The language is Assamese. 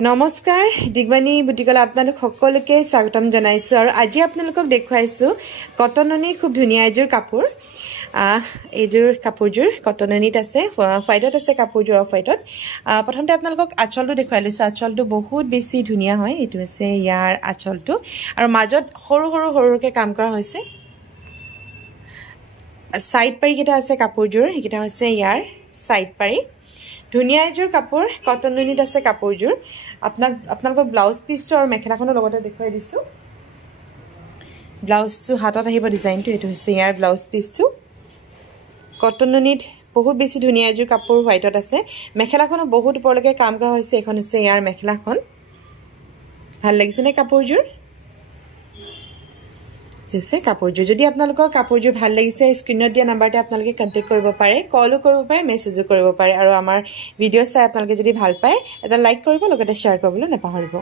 নমস্কাৰ দিগবানী বুটিকলা আপোনালোক সকলোকে স্বাগতম জনাইছো আৰু আজি আপোনালোকক দেখুৱাইছো কটননি খুব ধুনিয়া এজোৰ কাপোৰ এজোৰ কাপোৰজোৰ কটননিত আছে ফাইডত আছে কাপোৰজোৰ অফ ফাইডত প্ৰথমতে আপোনালোকক আঁচলটো দেখুৱাই লৈছো আঁচলটো বহুত বেছি ধুনিয়া হয় এটো আছে ইয়াৰ আঁচলটো আৰু মাজত সৰু সৰু সৰুকে কাম কৰা হৈছে সাইড পাৰি কেটা আছে কাপোৰজোৰ হেকিটা হৈছে ইয়াৰ সাইড পাৰি ধুনিয়া এজোৰ কাপোৰ কটননিত আছে কাপোৰজোৰ আপোনালোকক ব্লাউজ পিসটো আৰু মেখেলাখনৰ লগতে দেখুৱাই দিছো ব্লাউজটো হাতত আহিব ডিজাইনটো এটো হৈছে ইয়াৰ ব্লাউজ পিসটো কটননিত বহুত বেছি ধুনিয়া এজোৰ কাপোৰ হোৱাইটত আছে মেখেলাখনো বহুত ওপৰলৈকে কাম কৰা হৈছে এখন হৈছে ইয়াৰ মেখেলাখন ভাল লাগিছে নে কাপোৰজোৰ জেসে কাপোৰজোৰ যদি আপোনালোকৰ কাপোৰজোৰ ভাল লাগিছে স্ক্ৰিনত দিয়া নাম্বাৰতে আপোনালোকে কন্টাক্ট কৰিব পাৰে কলও কৰিব পাৰে মেছেজও কৰিব পাৰে আৰু আমাৰ ভিডিঅ চাই আপোনালোকে যদি ভাল পায় এটা লাইক কৰিব লগতে শ্বেয়াৰ কৰিবলৈ নাপাহৰিব